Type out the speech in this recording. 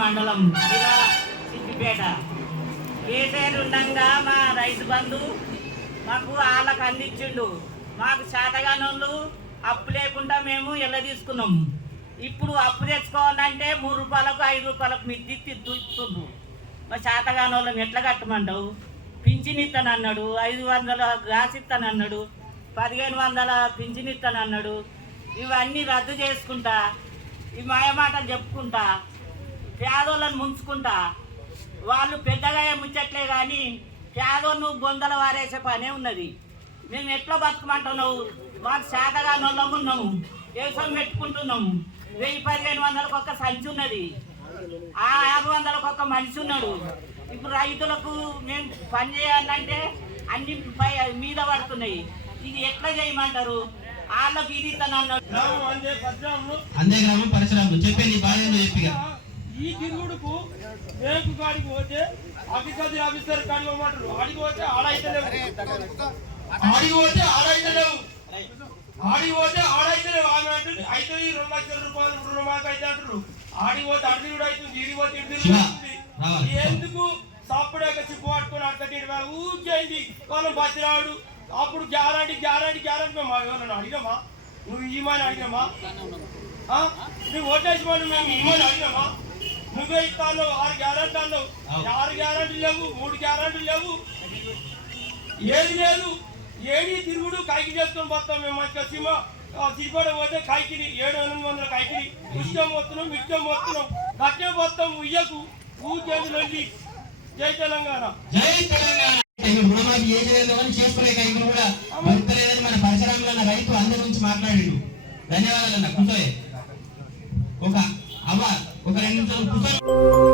మండలం జిల్లా సిద్దిపేట. కేసీఆర్ ఉండగా మా రైతు బంధు మాకు వాళ్ళకు అందించిండు. మాకు చేతగానోళ్ళు అప్పు లేకుండా మేము ఎల్ల తీసుకున్నాం. ఇప్పుడు అప్పు తెచ్చుకోవాలంటే 3 రూపాయలకు 5 రూపాయలకు మిద్ది ఇస్తుండ్రు. మా చేతగానోళ్ళని ఎట్లా కట్టమంటావు? పింఛన్ ఇస్తానన్నాడు, 500 గ్యాస్ ఇస్తానన్నాడు, 1500 పింఛన్ ఇస్తానన్నాడు. ఇవన్నీ రద్దు చేసుకుంటా, ఈ మాయమాటలు చెప్పుకుంటా, పేదోళ్ళని ముంచుకుంటా, వాళ్ళు పెద్దగా ముంచట్లే కానీ పేదోళ్ళు బొందల వారేసే పనే ఉన్నది. మేము ఎట్లా బతుకమంటున్నావు? మాకు చేతగానోళ్ళము ఉన్నాము, వ్యవసాయం పెట్టుకుంటున్నాము. 1000-1500కు ఒక్క సంచి ఉన్నది, 500కు ఒక్క మనిషి ఉన్నాడు. ఇప్పుడు రైతులకు మేము పని చేయాలంటే అన్ని మీద పడుతున్నాయి. ఇది ఎట్లా చేయమంటారు? వాళ్ళకి ఇది అన్నాడు. అందే గ్రామం పరిసరాలు చెప్పేది బాధ్యత చెప్పిగా ఈ తిరుగుడుకు బ్యాంకు కాడికి పోతే అగ్రికల్చర్ ఆఫీసర్ కాడికి పోమంటారు. ఆడికి పోతే ఆడైతలేవు, ఆమె అంటుంది అయితే 2 లక్షల రూపాయలు రుణమాకు అయితే అంటారు. ఆడికి పోతే అడిగి కూడా అవుతుంది, ఈడికి పోతే ఇడిది అవుతుంది. ఎందుకు సప్పుడేక చిప్పు పట్టుకొని అడగట్టి ఊజైంది మనం బతిరాడు. అప్పుడు గ్యారంటీ మేము ఎవరన్నా అడిగామా? నువ్వు ఇమ్మని అడిగామా? నువ్వు ఓటేసి మేము ఇమ్మని అడిగామా? నువ్వే ఇస్తాను 6 గ్యారంటీ అన్నావు. 6 గ్యారంటీ లేవు, 3 గ్యారంటీ లేవు, ఏది లేదు. ఏడి తిరుగుడు కైకి చేసుకొని పోతాం మేము. మంచిగా సిరిపడ పోతే కైకిరి 700-800 కైకిరి ఇష్టం పోతున్నాం, ఇష్టం పోతున్నాం, కట్టే పోతాం. ఉయ్యకు ఊకేందులు వెళ్ళి జై తెలంగాణ, జై తెలంగాణ. రుణమాఫీ ఏజేదని చేసుకునే కైకులు కూడా దొరుకుతలేదని మన పరిసరాల్లో రైతు అందరి నుంచి మాట్లాడిండు. ధన్యవాదాలు అన్న. కూర్చోయే ఒక 2 నిమిషాలు కూర్చో.